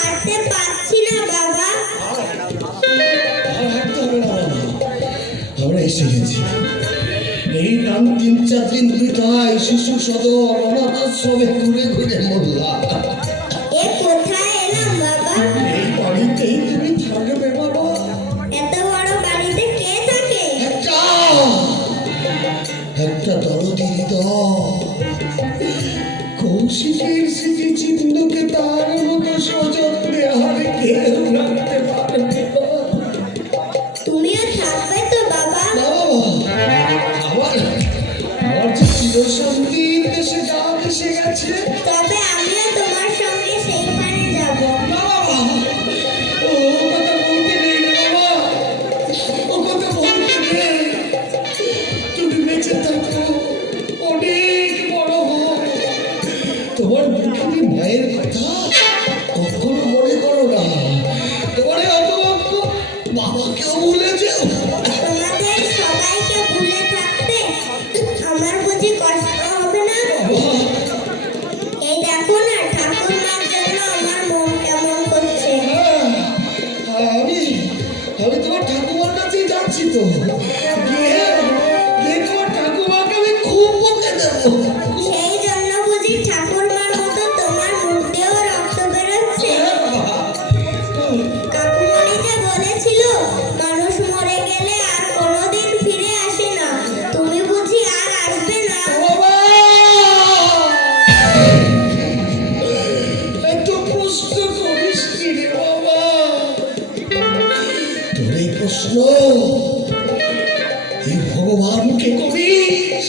হাঁটতে পারছি না বাবা। আর হাঁটতে হবে না বাবা, আমরা এসে গেছি। এই নাম 3-4 দিন বৃথায় শিশু সদর অনাথ আশ্রমে ঘুরে ঘুরে মরলাম। এ কোথায় এলাম বাবা? এই বাড়িতেই তুমি থাকবে বাবা। এত বড় বাড়িতে কে থাকে? একটা দরদি হৃদয় কৌশিকের স্মৃতিচিহ্নকে তার মতো সযত্নে আর কেউ রাখতে পারবে না। তুমিও থাকবে তো বাবা? না বাবা, আমার যে চিরশান্তি দেশে যাওয়া এসে গেছে। তবে আমিও তোমার সঙ্গে সেইখানে যাব। না বাবা, ও কথা বলতে নেই রে বাবা, ও কথা বলতে নেই। তুমি বেঁচে থাকো, অনেক বড় হও, তোমার দুঃখিনী মায়ের কথা কখনো মনে করো না। তোমার এই অপবাক্য বাবাকেও ভুলে যেও। তোমাদের সবাইকে ভুলে থাকতে আমার বুঝি কষ্ট হবে না? এই দেখো না, ঠাকুরমার জন্য আমার মন কেমন করছে। আমি আমি তোমার ঠাকুমার কাছেই যাচ্ছি তো। গিয়ে গিয়ে তোমার ঠাকুমাকে আমি খুব বকে দেবো। সেই জন্য বুঝি ঠাকুরমার মতো তোমার মুখ দিয়েও রক্ত বেরোচ্ছে? কাকুমণি যে বলেছিল মানুষ মরে গেলে আর কোনোদিন ফিরে আসে না, তুমি বুঝি আর আসবে না? বাবা, এত প্রশ্ন করিস কি রে বাবা? তোর এই প্রশ্ন এই ভগবানকে করিস,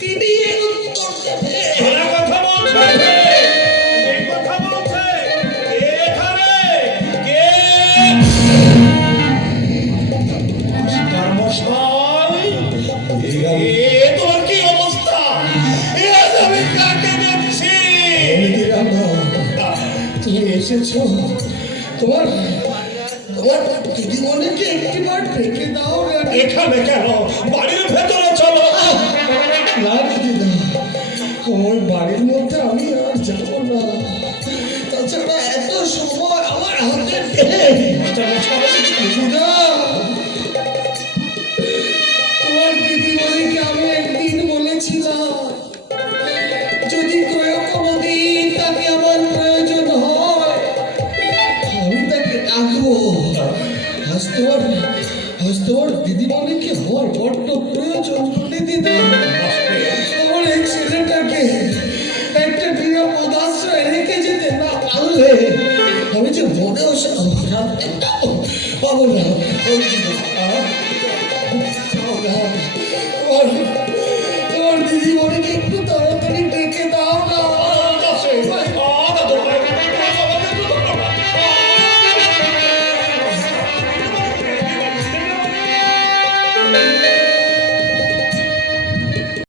তিনি এর উত্তর দেবে। কারা কথা বলছে? কে কথা বলছে? কে এখানে? কে? নমস্কার মশাই। এ তোর কি অবস্থা? এ আজ আমি কাকে দেখছি? তুমি এসেছো, তোমার তোমার দিদিমণিকে একটিবার ডেকে দাও রে। এখানে কেন? বাড়ির ভেতরে চলো। না দিদিদা, ওই বাড়ির মধ্যে আমি আর যাবো না। তাছাড়া এত সময় আমার হাতে নেই। দিদিদা, তোমার দিদিমণিকে আমি একদিন বলেছিলাম যদি কোনোদিন তাকে আমার প্রয়োজন হয় আমি তাকে ডাকবো। আজ তোমার দিদিমণিকে আমার বড্ড প্রয়োজন দিদিদা। আমার এই ছেলেটাকে একটা নিরাপদ আশ্রয় রেখে যেতে না পারলে আমি যে মনেও পাবো না।